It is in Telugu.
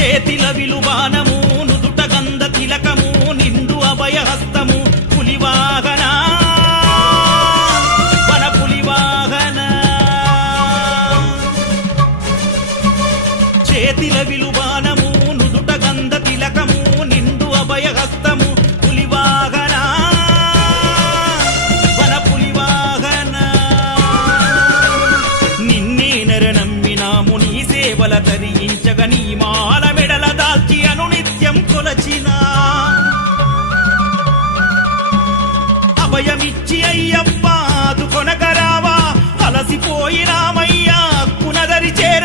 చేతిల విలుబానము నుదుట గంధ తిలకము నిండు అభయహస్తము పులివాహన వన పులివాహన చేతిల విలుబానము నుదుట గంధ తిలకము నిండు అభయహస్తము పులివాహన వన పులివాహన నిన్నే నర నమ్మినాము నీ సేవల ధరించగ నీ మాల మెడల దాల్చి అనునిత్యం కొలచినా అభయమిచ్చి అయ్యప్ప ఆదుకొనగరావా అలసిపోయినామయ్యా కునదరి చేర